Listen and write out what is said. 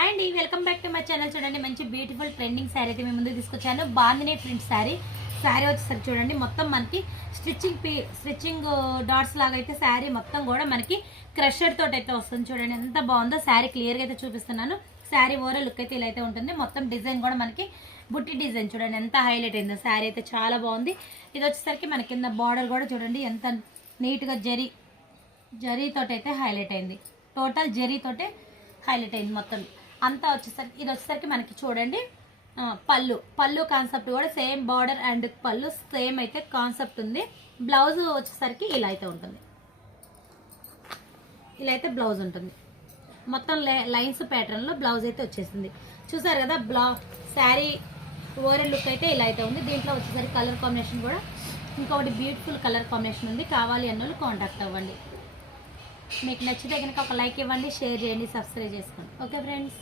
Hi అండి, welcome back to my channel. చూడండి, మంచి బ్యూటిఫుల్ ట్రెండింగ్ శారీ అయితే మీ ముందుకు తీసుకొచ్చాను. బాందిని ప్రింట్ శారీ వచ్చేసరికి చూడండి, మొత్తం మనకి స్టిచ్చింగ్ డాట్స్ లాగా అయితే శారీ మొత్తం కూడా మనకి క్రషర్ తోటి అయితే వస్తుంది. చూడండి ఎంత బాగుందో శారీ. క్లియర్గా అయితే చూపిస్తున్నాను. శారీ ఓవరాల్ లుక్ అయితే ఇలా అయితే ఉంటుంది. మొత్తం డిజైన్ కూడా మనకి బుట్టి డిజైన్ చూడండి ఎంత హైలైట్ అయిందో. శారీ అయితే చాలా బాగుంది. ఇది వచ్చేసరికి మన కింద బార్డర్ కూడా చూడండి ఎంత నీట్గా జరీతోటి అయితే హైలైట్ అయింది. టోటల్ జరీతోటే హైలైట్ అయింది మొత్తం అంతా. వచ్చేసరికి ఇది వచ్చేసరికి మనకి చూడండి పళ్ళు కాన్సెప్ట్ కూడా సేమ్ బార్డర్ అండ్ పళ్ళు సేమ్ అయితే కాన్సెప్ట్ ఉంది. బ్లౌజ్ వచ్చేసరికి ఇలా అయితే ఉంటుంది. ఇలా అయితే బ్లౌజ్ ఉంటుంది. మొత్తం లైన్స్ ప్యాటర్న్లో బ్లౌజ్ అయితే వచ్చేసింది. చూసారు కదా, శారీ ఓవరాల్ లుక్ అయితే ఇలా అయితే ఉంది. దీంట్లో వచ్చేసరికి కలర్ కాంబినేషన్ కూడా ఇంకొకటి బ్యూటిఫుల్ కలర్ కాంబినేషన్ ఉంది. కావాలి అన్నోళ్ళు కాంటాక్ట్ అవ్వండి. మీకు నచ్చితే కనుక ఒక లైక్ ఇవ్వండి, షేర్ చేయండి, సబ్స్క్రైబ్ చేసుకోండి. Okay friends.